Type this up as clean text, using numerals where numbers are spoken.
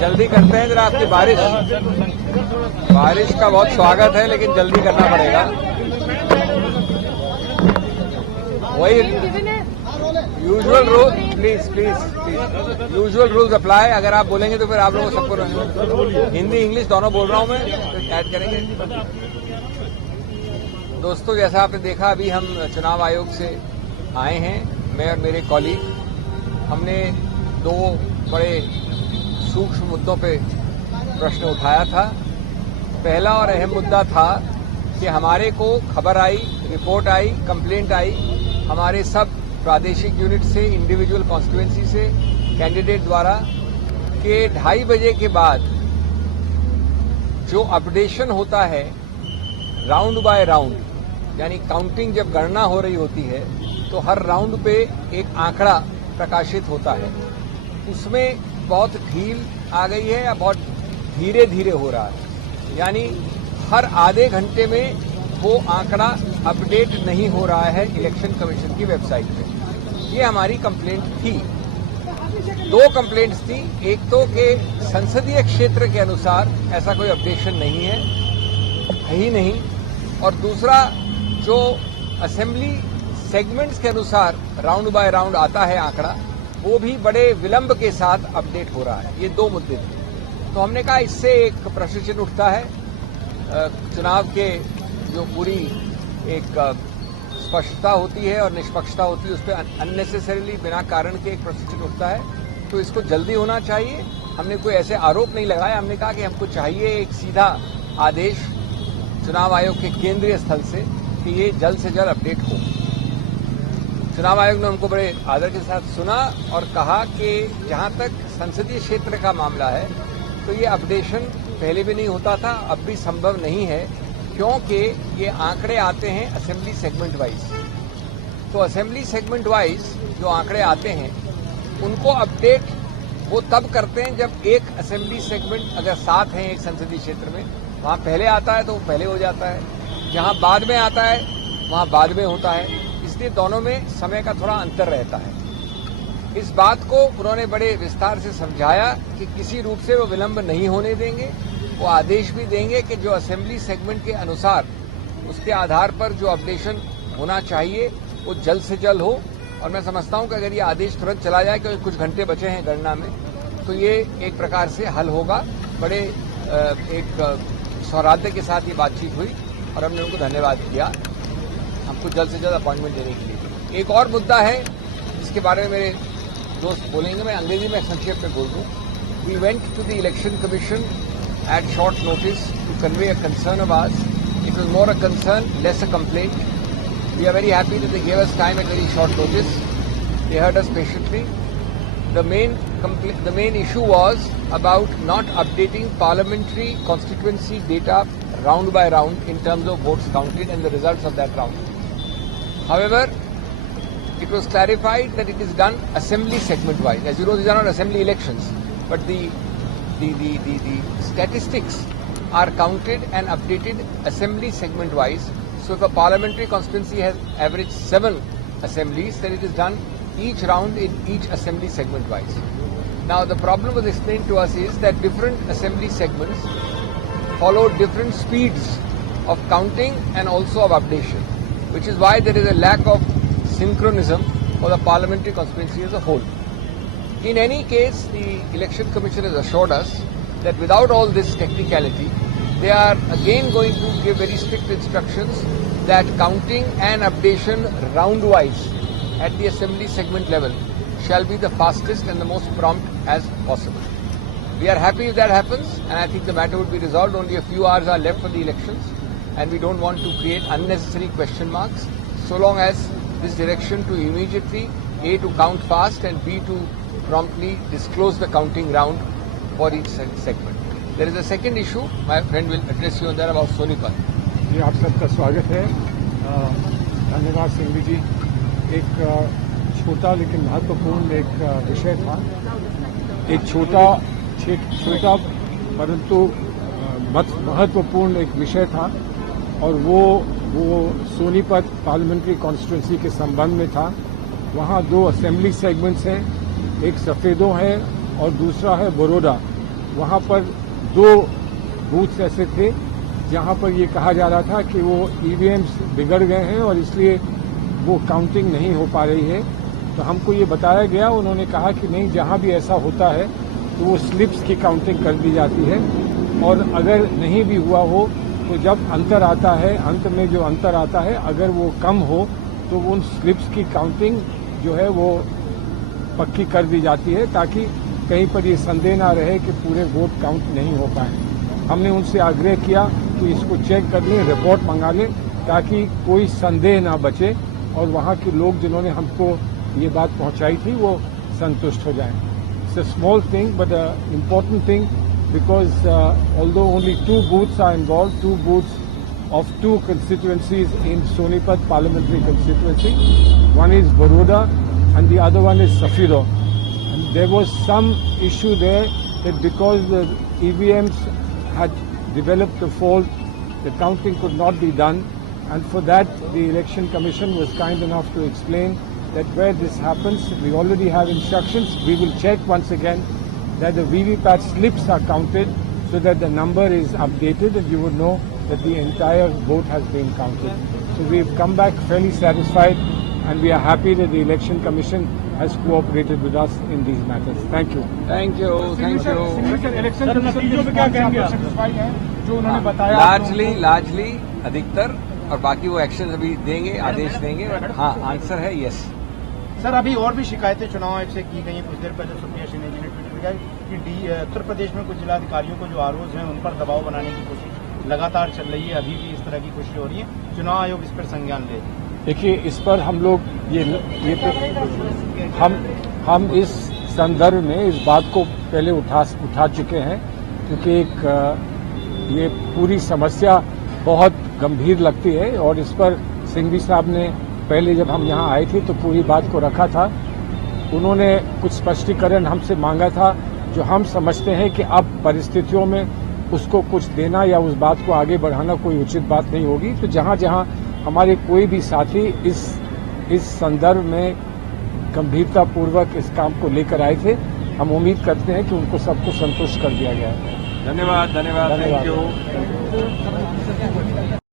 जल्दी करते हैं जरा, आपकी बारिश का बहुत स्वागत है, लेकिन जल्दी करना पड़ेगा। वही usual rule, please usual rules apply. अगर आप बोलेंगे तो फिर आप लोगों को सबको हिंदी इंग्लिश दोनों बोल रहा हूं मैं, तो ऐड करेंगे। दोस्तों, जैसा आपने देखा, अभी हम चुनाव आयोग से आए हैं, मैं और मेरे कॉलीग। हमने दो बड़े सूक्ष्म मुद्दों पे प्रश्न उठाया था। पहला और अहम मुद्दा था कि हमारे को खबर आई, रिपोर्ट आई, कंप्लेंट आई हमारे सब प्रादेशिक यूनिट से, इंडिविजुअल कॉन्स्टिट्यूएंसी से कैंडिडेट द्वारा कि 2:30 बजे के बाद जो अपडेशन होता है राउंड बाय राउंड, यानी काउंटिंग जब गणना हो रही होती है तो हर राउंड पे एक आंकड़ा प्रकाशित होता है, उसमें बहुत ढील आ गई है या बहुत धीरे धीरे हो रहा है। यानी हर आधे घंटे में वो आंकड़ा अपडेट नहीं हो रहा है इलेक्शन कमीशन की वेबसाइट पे। ये हमारी कंप्लेंट थी। दो कंप्लेंट्स थी, एक तो कि संसदीय क्षेत्र के अनुसार ऐसा कोई अपडेशन नहीं है ही नहीं, और दूसरा जो असेंबली सेगमेंट्स के अनुसार राउंड बाय राउंड आता है आंकड़ा, वो भी बड़े विलंब के साथ अपडेट हो रहा है। ये दो मुद्दे थे। तो हमने कहा इससे एक प्रश्न चिन्ह उठता है, चुनाव के जो पूरी एक स्पष्टता होती है और निष्पक्षता होती है, उस पर अननेसेसरीली बिना कारण के एक प्रश्न चिन्ह उठता है, तो इसको जल्दी होना चाहिए। हमने कोई ऐसे आरोप नहीं लगाया, हमने कहा कि हमको चाहिए एक सीधा आदेश चुनाव आयोग के केंद्रीय स्थल से कि ये जल्द से जल्द अपडेट हो। चुनाव आयोग ने हमको बड़े आदर के साथ सुना और कहा कि जहां तक संसदीय क्षेत्र का मामला है तो ये अपडेशन पहले भी नहीं होता था, अब भी संभव नहीं है, क्योंकि ये आंकड़े आते हैं असेंबली सेगमेंट वाइज। तो असेंबली सेगमेंट वाइज जो आंकड़े आते हैं उनको अपडेट वो तब करते हैं जब एक असेंबली सेगमेंट अगर साथ हैं एक संसदीय क्षेत्र में, वहां पहले आता है तो वो पहले हो जाता है, जहां बाद में आता है वहां बाद में होता है, इसलिए दोनों में समय का थोड़ा अंतर रहता है। इस बात को उन्होंने बड़े विस्तार से समझाया कि किसी रूप से वो विलंब नहीं होने देंगे। वो आदेश भी देंगे कि जो असेंबली सेगमेंट के अनुसार उसके आधार पर जो अपडेशन होना चाहिए वो जल्द से जल्द हो। और मैं समझता हूं कि अगर ये आदेश तुरंत चला जाए, क्योंकि कुछ घंटे बचे हैं गणना में, तो ये एक प्रकार से हल होगा। बड़े एक सौहार्द के साथ ये बातचीत हुई और हमने उनको धन्यवाद किया हमको जल्द से जल्द अपॉइंटमेंट देने के लिए। एक और मुद्दा है जिसके बारे में मेरे दोस्त बोलेंगे, मैं अंग्रेजी में संक्षेप में बोल दूं। We went to the election commission at short notice to convey a concern of ours. It was more a concern, less a complaint. We are very happy that they gave us time at very short notice. They heard us patiently. The main issue was about not updating parliamentary constituency data round by round in terms of votes counted and the results of that round. However, it was clarified that it is done assembly segment wise. As you know, these are not assembly elections, but the statistics are counted and updated assembly segment wise. So if a parliamentary constituency has averaged 7 assemblies, then it is done each round in each assembly segment wise. Now the problem was explained to us is that different assembly segments follow different speeds of counting and also of updation, which is why there is a lack of synchronism for the parliamentary constituency as a whole. In any case, the Election Commission has assured us that without all this technicality, they are again going to give very strict instructions that counting and updation round-wise at the assembly segment level shall be the fastest and the most prompt as possible. We are happy if that happens, and I think the matter would be resolved. Only a few hours are left for the elections, and we don't want to create unnecessary question marks, so long as this direction to immediately, A, to count fast, and B, to promptly disclose the counting round for each segment. There is a second issue. My friend will address you on that about Sonipat. जी, आप सबका स्वागत है। धन्यवाद सिंघवी जी। एक छोटा लेकिन महत्वपूर्ण एक विषय था, एक छोटा परंतु महत्वपूर्ण एक विषय था, और वो सोनीपत पार्लियामेंट्री कॉन्स्टिट्यूंसी के संबंध में था। वहाँ 2 असेंबली सेगमेंट्स हैं, एक सफेदो है और दूसरा है बड़ौदा। वहां पर 2 बूथ्स ऐसे थे जहां पर ये कहा जा रहा था कि वो ईवीएम्स बिगड़ गए हैं और इसलिए वो काउंटिंग नहीं हो पा रही है। तो हमको ये बताया गया, उन्होंने कहा कि नहीं, जहां भी ऐसा होता है तो वो स्लिप्स की काउंटिंग कर दी जाती है और अगर नहीं भी हुआ हो तो जब अंतर आता है, अंत में जो अंतर आता है, अगर वो कम हो तो उन स्लिप्स की काउंटिंग जो है वो पक्की कर दी जाती है, ताकि कहीं पर ये संदेह ना रहे कि पूरे वोट काउंट नहीं हो पाए। हमने उनसे आग्रह किया कि इसको चेक कर लें, रिपोर्ट मंगा लें, ताकि कोई संदेह ना बचे और वहाँ के लोग जिन्होंने हमको ये बात पहुँचाई थी वो संतुष्ट हो जाएं। It's a small thing but a important thing, because although only 2 booths are involved, 2 booths of 2 constituencies in Sonipat parliamentary constituency. One is Baroda and the other one is Safiro. And there was some issue there that because the EVMs had developed a fault, the counting could not be done, and for that the Election Commission was kind enough to explain that where this happens, we already have instructions. We will check once again that the VVPAT slips are counted so that the number is updated and you would know that the entire vote has been counted. So we've come back fairly satisfied and we are happy that the Election Commission has cooperated with us in these matters. Thank you. Thank you, thank you. Election नतीजों पे क्या कहेंगे? Satisfy हैं जो उन्होंने बताया? Largely अधिकतर, और बाकी वो एक्शन अभी देंगे, आदेश देंगे। हाँ, आंसर है यस। सर, अभी और भी शिकायतें चुनाव आयोग से की गई हैं। कुछ देर पहले सुप्रिया सिन्हा जी ने ट्वीट किया कि उत्तर प्रदेश में कुछ जिलाधिकारियों को जो आरोप हैं उन पर दबाव बनाने की कोशिश लगातार चल रही है। अभी भी इस तरह की कोशिश हो रही है, चुनाव आयोग इस पर संज्ञान ले। देखिए, इस पर हम लोग हम इस संदर्भ में इस बात को पहले उठा चुके हैं, क्योंकि ये पूरी समस्या बहुत गंभीर लगती है और इस पर सिंघवी साहब ने पहले जब हम यहाँ आए थे तो पूरी बात को रखा था। उन्होंने कुछ स्पष्टीकरण हमसे मांगा था, जो हम समझते हैं कि अब परिस्थितियों में उसको कुछ देना या उस बात को आगे बढ़ाना कोई उचित बात नहीं होगी। तो जहाँ जहाँ हमारे कोई भी साथी इस संदर्भ में गंभीरतापूर्वक इस काम को लेकर आए थे, हम उम्मीद करते हैं कि उनको सबको संतुष्ट कर दिया गया है। धन्यवाद, धन्यवाद, थैंक यू।